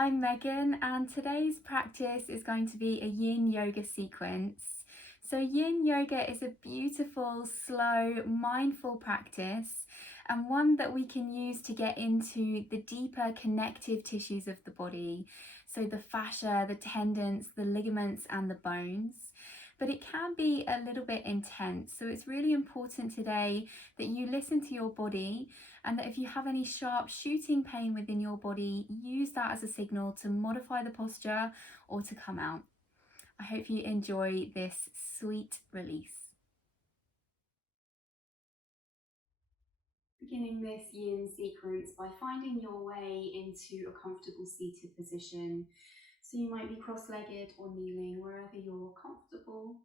I'm Megan, and today's practice is going to be a yin yoga sequence. So, yin yoga is a beautiful, slow, mindful practice and one that we can use to get into the deeper connective tissues of the body. So, the fascia, the tendons, the ligaments, and the bones. But it can be a little bit intense. So, it's really important today that you listen to your body, and that if you have any sharp shooting pain within your body, use that as a signal to modify the posture or to come out. I hope you enjoy this sweet release. Beginning this yin sequence by finding your way into a comfortable seated position. So you might be cross-legged or kneeling, wherever you're comfortable.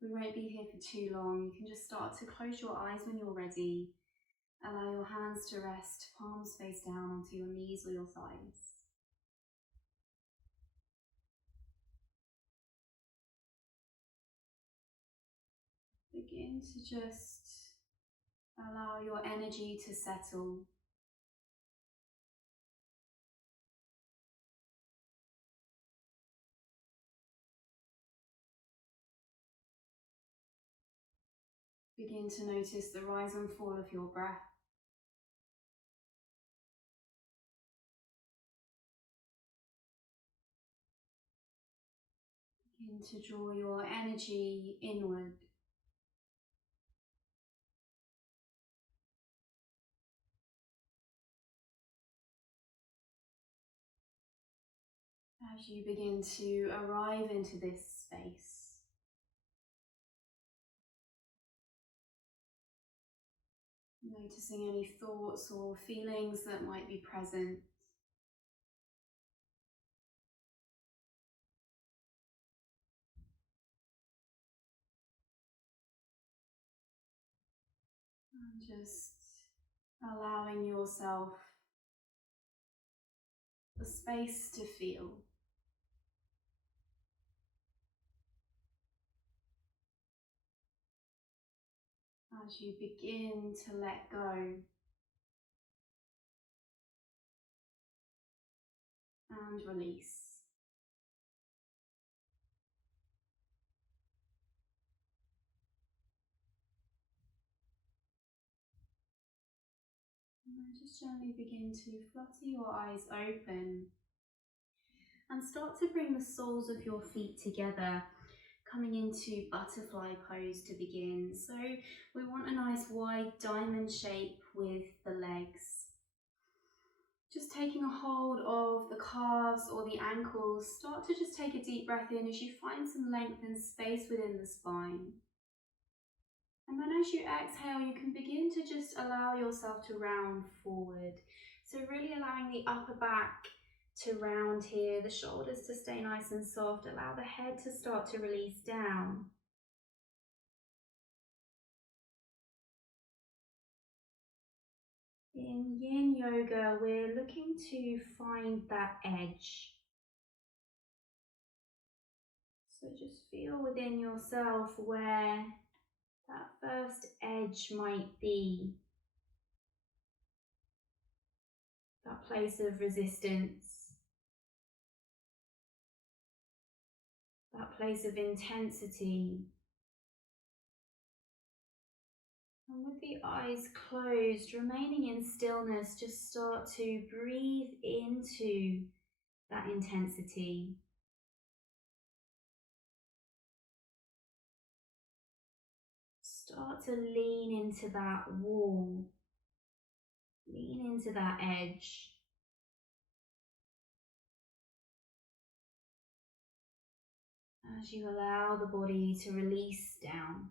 We won't be here for too long. You can just start to close your eyes when you're ready. Allow your hands to rest, palms face down onto your knees or your thighs. Begin to just allow your energy to settle. Begin to notice the rise and fall of your breath. Begin to draw your energy inward. As you begin to arrive into this space, noticing any thoughts or feelings that might be present. And just allowing yourself the space to feel. As you begin to let go and release. And then just gently begin to flutter your eyes open and start to bring the soles of your feet together, coming into butterfly pose to begin. So we want a nice wide diamond shape with the legs. Just taking a hold of the calves or the ankles. Start to just take a deep breath in as you find some length and space within the spine. And then as you exhale, you can begin to just allow yourself to round forward. So really allowing the upper back to round here, the shoulders to stay nice and soft. Allow the head to start to release down. In yin yoga, we're looking to find that edge. So just feel within yourself where that first edge might be. That place of resistance. That place of intensity. And with the eyes closed, remaining in stillness, just start to breathe into that intensity. Start to lean into that wall. Lean into that edge. As you allow the body to release down.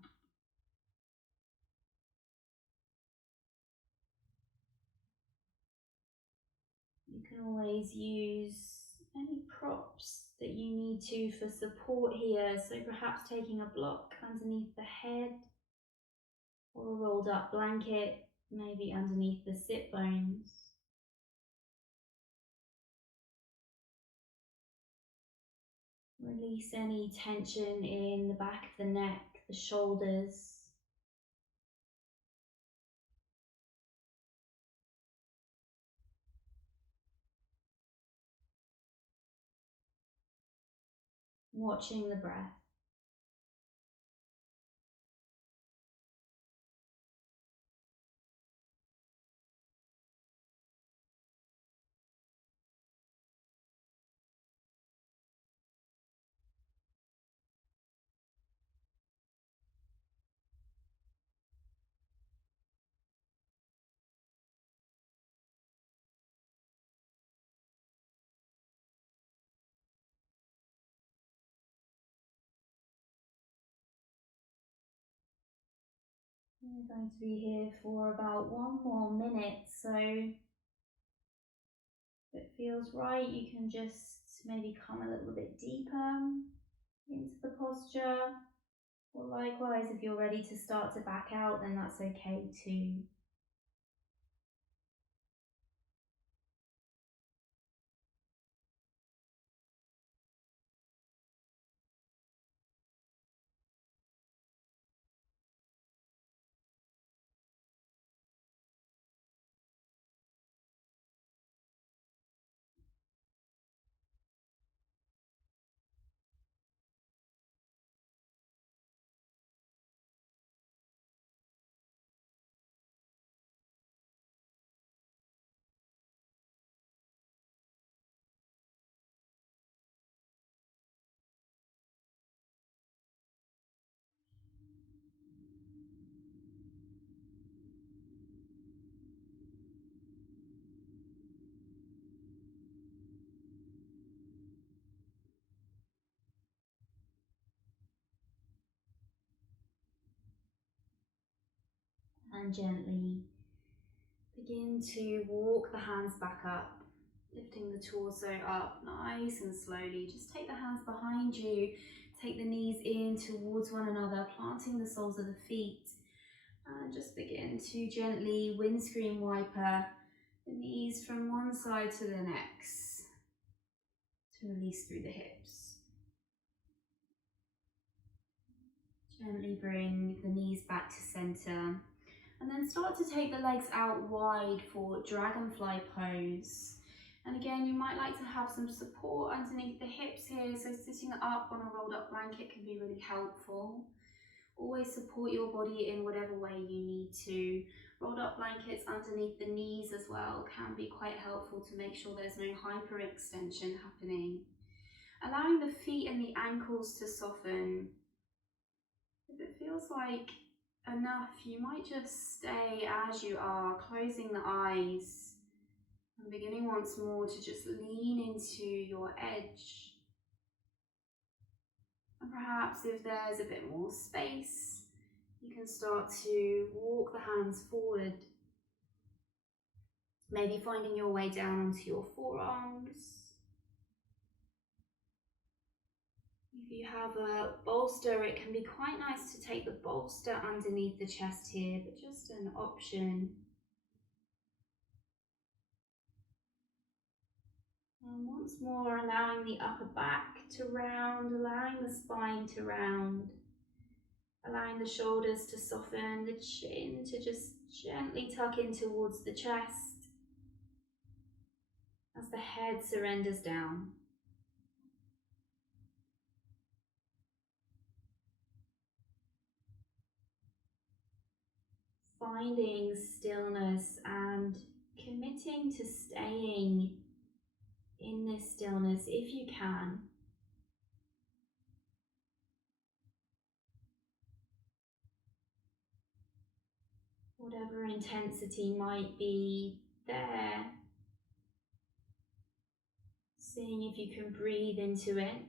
You can always use any props that you need to for support here. So perhaps taking a block underneath the head or a rolled up blanket, maybe underneath the sit bones. Release any tension in the back of the neck, the shoulders. watching the breath. We're going to be here for about 1 more minute, so if it feels right, you can just maybe come a little bit deeper into the posture, or likewise, if you're ready to start to back out, then that's okay too. And gently begin to walk the hands back up, lifting the torso up nice and slowly. Just take the hands behind you, take the knees in towards one another, planting the soles of the feet, and just begin to gently windscreen wiper the knees from one side to the next to release through the hips. Gently bring the knees back to center. And then start to take the legs out wide for dragonfly pose. And again, you might like to have some support underneath the hips here, so sitting up on a rolled up blanket can be really helpful. Always support your body in whatever way you need to. Rolled up blankets underneath the knees as well can be quite helpful to make sure there's no hyperextension happening. Allowing the feet and the ankles to soften. If it feels like enough, you might just stay as you are, closing the eyes and beginning once more to just lean into your edge. And perhaps if there's a bit more space, you can start to walk the hands forward, maybe finding your way down onto your forearms. If you have a bolster, it can be quite nice to take the bolster underneath the chest here, but just an option. And once more, allowing the upper back to round, allowing the spine to round, allowing the shoulders to soften, the chin to just gently tuck in towards the chest as the head surrenders down. Finding stillness and committing to staying in this stillness if you can. Whatever intensity might be there, seeing if you can breathe into it.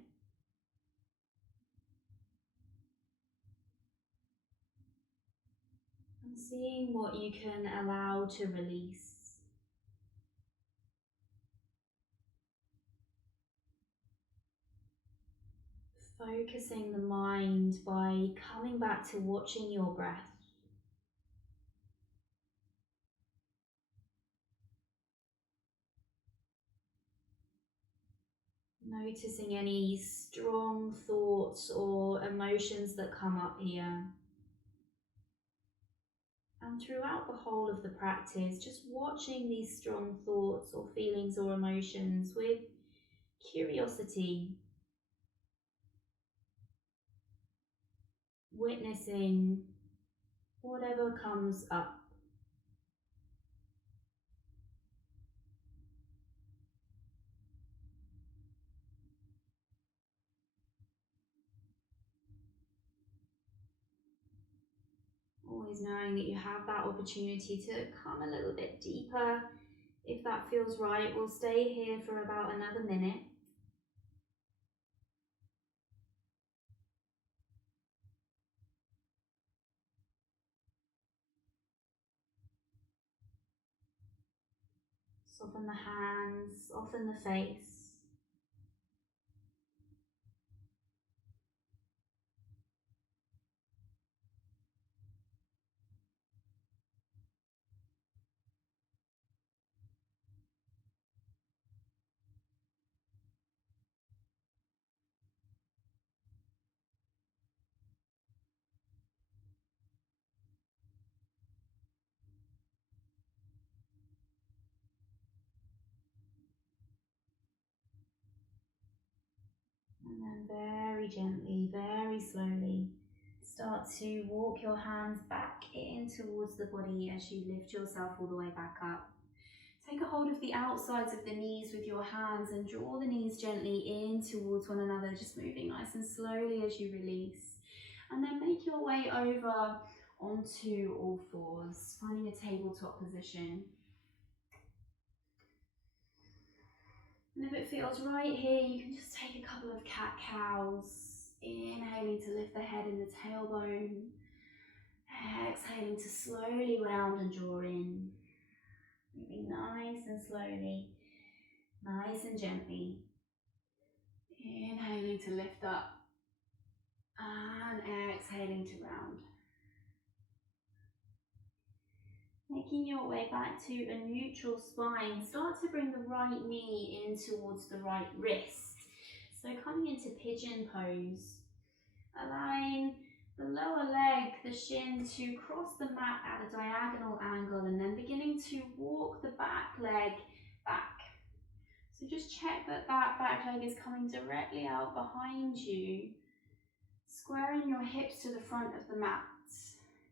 And seeing what you can allow to release. Focusing the mind by coming back to watching your breath. Noticing any strong thoughts or emotions that come up here. And throughout the whole of the practice, just watching these strong thoughts or feelings or emotions with curiosity. witnessing whatever comes up. Always knowing that you have that opportunity to come a little bit deeper. If that feels right, we'll stay here for about another minute. Soften the hands, soften the face. And then very gently, very slowly, start to walk your hands back in towards the body as you lift yourself all the way back up. Take a hold of the outsides of the knees with your hands and draw the knees gently in towards one another, just moving nice and slowly as you release. And then make your way over onto all fours, finding a tabletop position. And if it feels right here, you can just take a couple of cat-cows, inhaling to lift the head and the tailbone, exhaling to slowly round and draw in, moving nice and slowly, nice and gently, inhaling to lift up, and exhaling to round. Making your way back to a neutral spine, start to bring the right knee in towards the right wrist. So coming into pigeon pose, allowing the lower leg, the shin, to cross the mat at a diagonal angle and then beginning to walk the back leg back. So just check that that back leg is coming directly out behind you, squaring your hips to the front of the mat,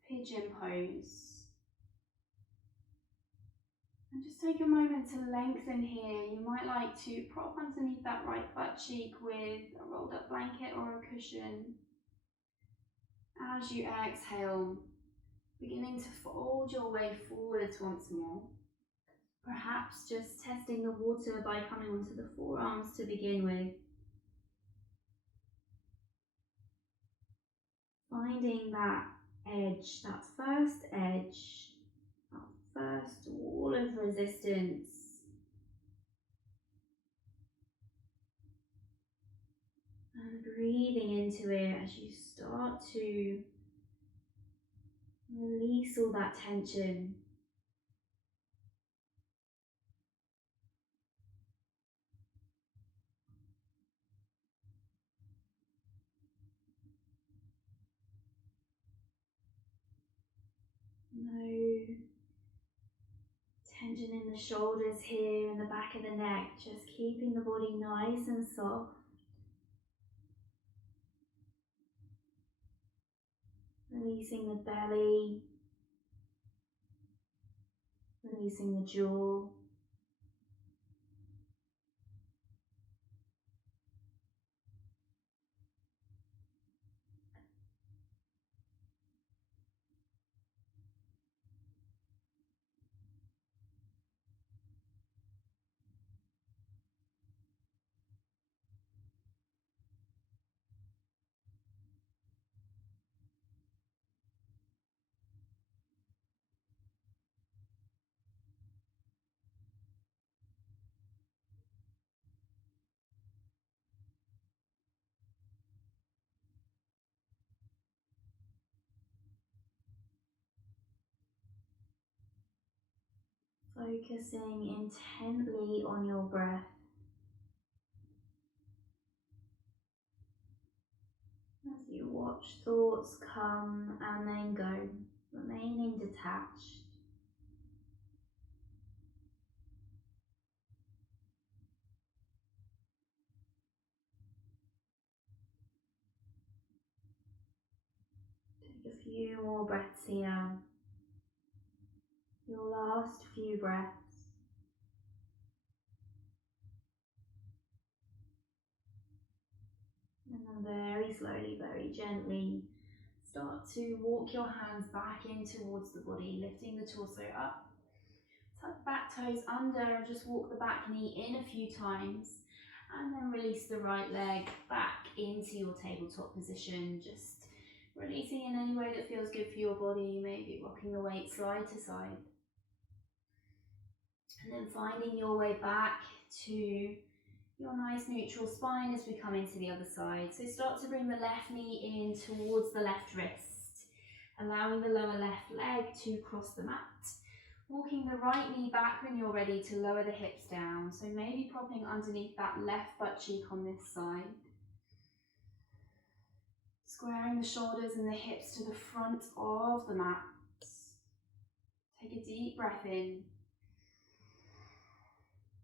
pigeon pose. And just take a moment to lengthen here. You might like to prop underneath that right butt cheek with a rolled up blanket or a cushion. As you exhale, beginning to fold your way forwards once more. Perhaps just testing the water by coming onto the forearms to begin with. Finding that edge, that first edge, that first wall of resistance. And breathing into it as you start to release all that tension. No tension in the shoulders here, in the back of the neck, just keeping the body nice and soft. Releasing the belly, releasing the jaw. Focusing intently on your breath. As you watch thoughts come and then go, remaining detached. few more breaths here. Your last few breaths. And then very slowly, very gently, start to walk your hands back in towards the body, lifting the torso up. Tuck the back toes under and just walk the back knee in a few times. And then release the right leg back into your tabletop position. Just releasing in any way that feels good for your body, maybe rocking the weight side to side. And then finding your way back to your nice neutral spine as we come into the other side. So start to bring the left knee in towards the left wrist, allowing the lower left leg to cross the mat. Walking the right knee back when you're ready to lower the hips down. So maybe propping underneath that left butt cheek on this side. Squaring the shoulders and the hips to the front of the mat. Take a deep breath in.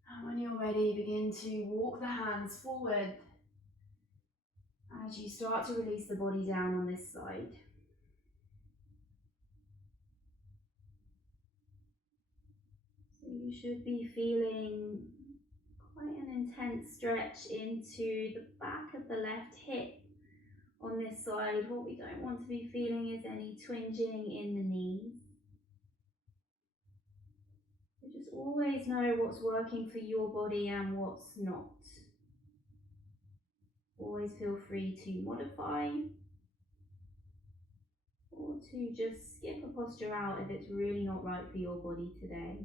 And when you're ready, begin to walk the hands forward as you start to release the body down on this side. So you should be feeling quite an intense stretch into the back of the left hip on this side. What we don't want to be feeling is any twinging in the knees. So just always know what's working for your body and what's not. Always feel free to modify or to just skip a posture out if it's really not right for your body today.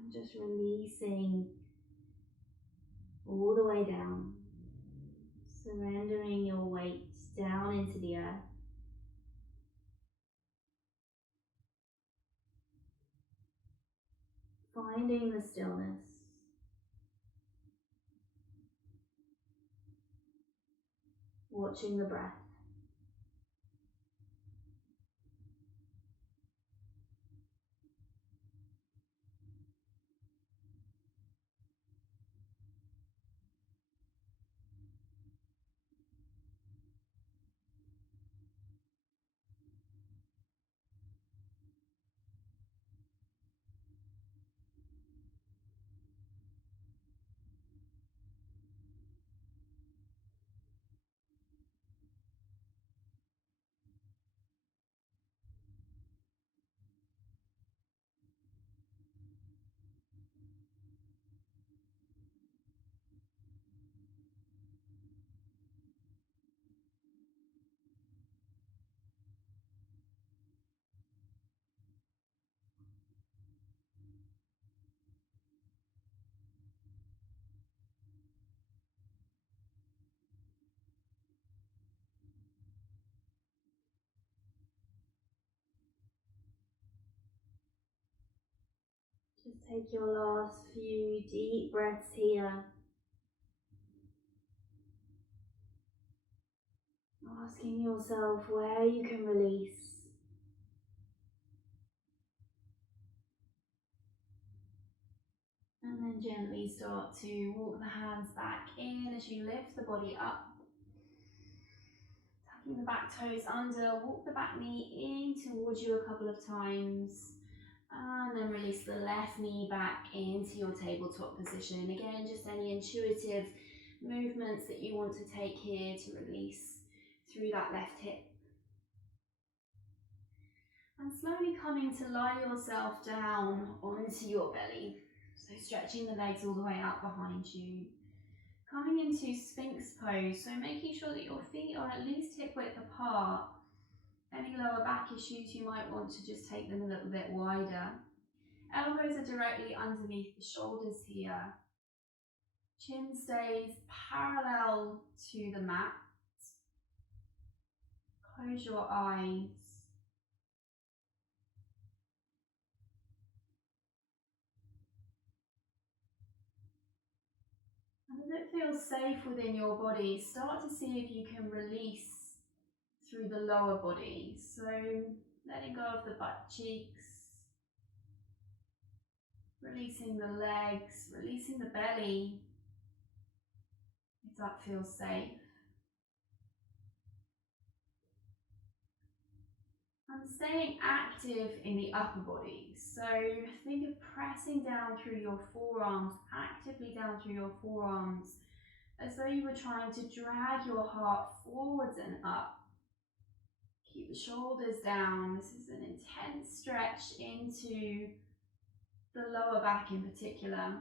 And just releasing all the way down, surrendering your weight down into the earth. Finding the stillness. Watching the breath. Just take your last few deep breaths here. Asking yourself where you can release. And then gently start to walk the hands back in as you lift the body up. Tucking the back toes under, walk the back knee in towards you a couple of times. And then release the left knee back into your tabletop position. Again, just any intuitive movements that you want to take here to release through that left hip. And slowly coming to lie yourself down onto your belly. So stretching the legs all the way out behind you. Coming into Sphinx pose, so making sure that your feet are at least hip width apart. Any lower back issues, you might want to just take them a little bit wider. Elbows are directly underneath the shoulders here. Chin stays parallel to the mat. Close your eyes. And as it feels safe within your body, start to see if you can release through the lower body. So letting go of the butt cheeks. Releasing the legs, releasing the belly, if that feels safe. And staying active in the upper body. So think of pressing down through your forearms, actively down through your forearms, as though you were trying to drag your heart forwards and up. Keep the shoulders down. This is an intense stretch into the lower back in particular.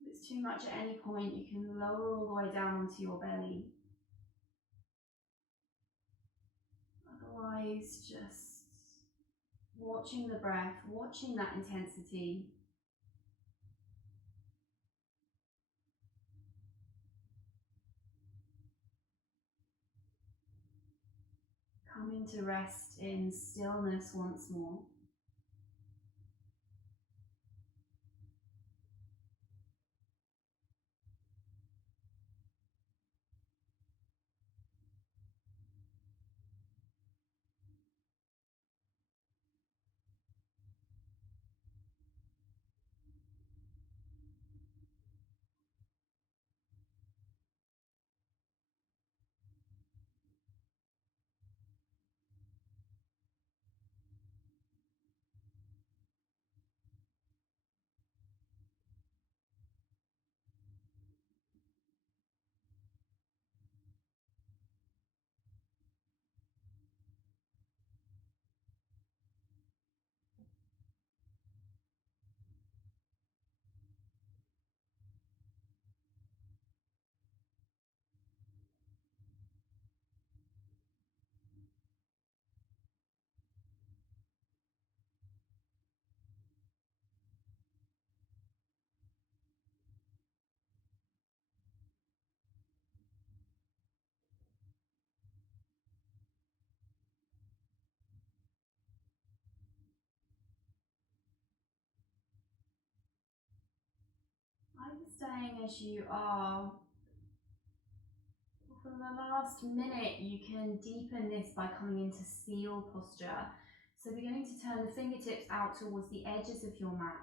If it's too much at any point, you can lower all the way down onto your belly. Otherwise, just watching the breath, watching that intensity. Coming to rest in stillness once more. Either staying as you are, or for the last minute, you can deepen this by coming into seal posture. So beginning to turn the fingertips out towards the edges of your mat.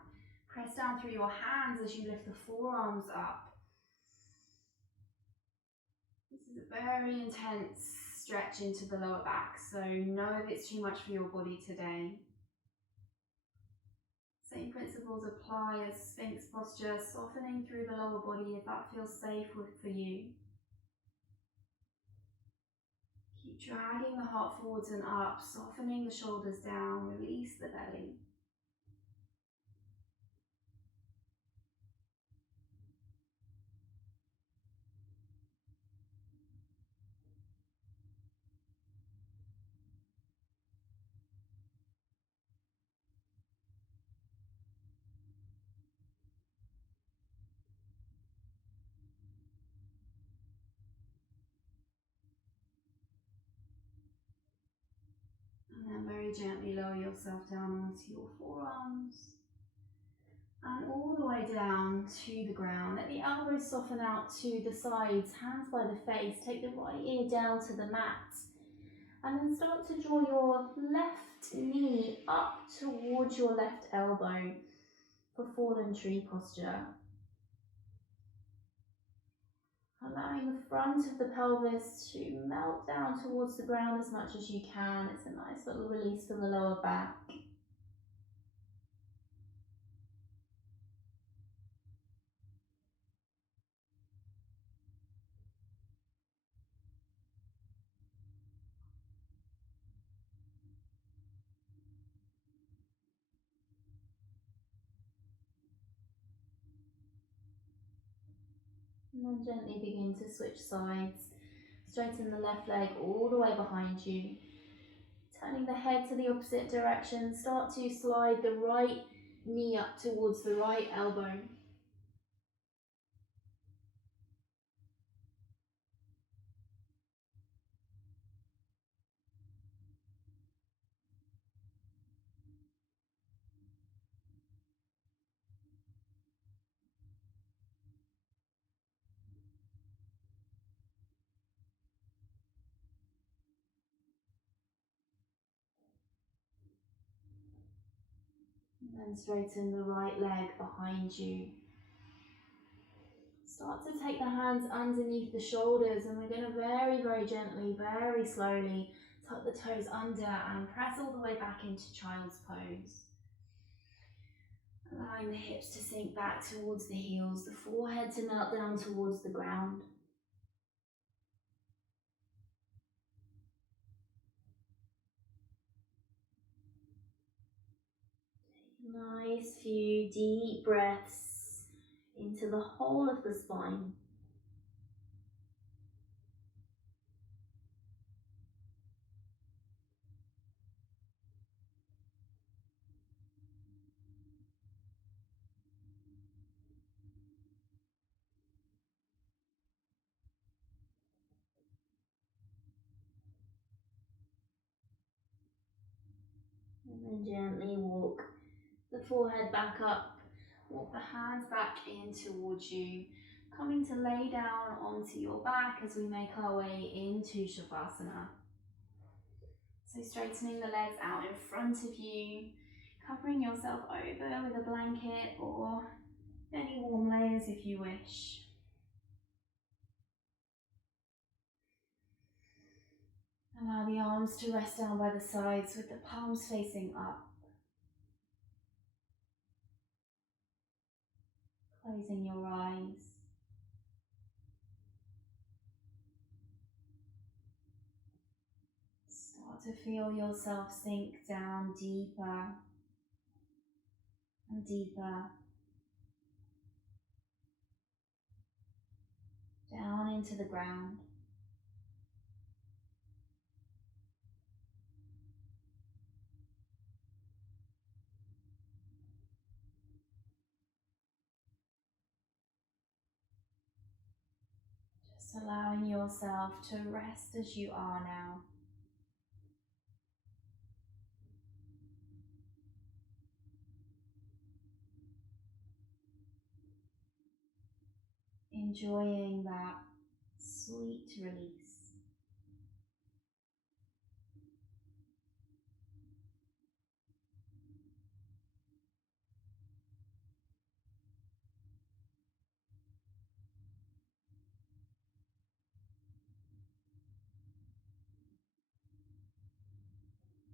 Press down through your hands as you lift the forearms up. This is a very intense stretch into the lower back, so know if it's too much for your body today. Same principles apply as Sphinx posture, softening through the lower body if that feels safe for you. Keep dragging the heart forwards and up, softening the shoulders down, release the belly. And then very gently lower yourself down onto your forearms. And all the way down to the ground. Let the elbows soften out to the sides, hands by the face. Take the right ear down to the mat. And then start to draw your left knee up towards your left elbow for fallen tree posture. Allowing the front of the pelvis to melt down towards the ground as much as you can. It's a nice little release from the lower back. And then gently begin to switch sides. Straighten the left leg all the way behind you. Turning the head to the opposite direction. Start to slide the right knee up towards the right elbow. Then straighten the right leg behind you. Start to take the hands underneath the shoulders, and we're going to very, very gently, very slowly tuck the toes under and press all the way back into child's pose. Allowing the hips to sink back towards the heels, the forehead to melt down towards the ground. Nice few deep breaths into the whole of the spine. And then gently walk the forehead back up, walk the hands back in towards you, coming to lay down onto your back as we make our way into Shavasana. So straightening the legs out in front of you, covering yourself over with a blanket or any warm layers if you wish. Allow the arms to rest down by the sides with the palms facing up. Closing your eyes. Start to feel yourself sink down deeper and deeper. Down into the ground. Just allowing yourself to rest as you are now. Enjoying that sweet release.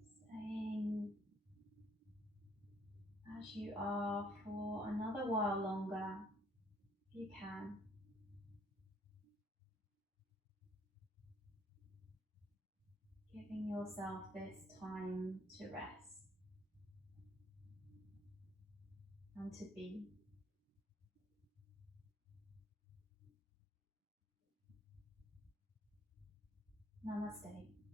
Staying as you are for another while longer, if you can. Giving yourself this time to rest and to be. Namaste.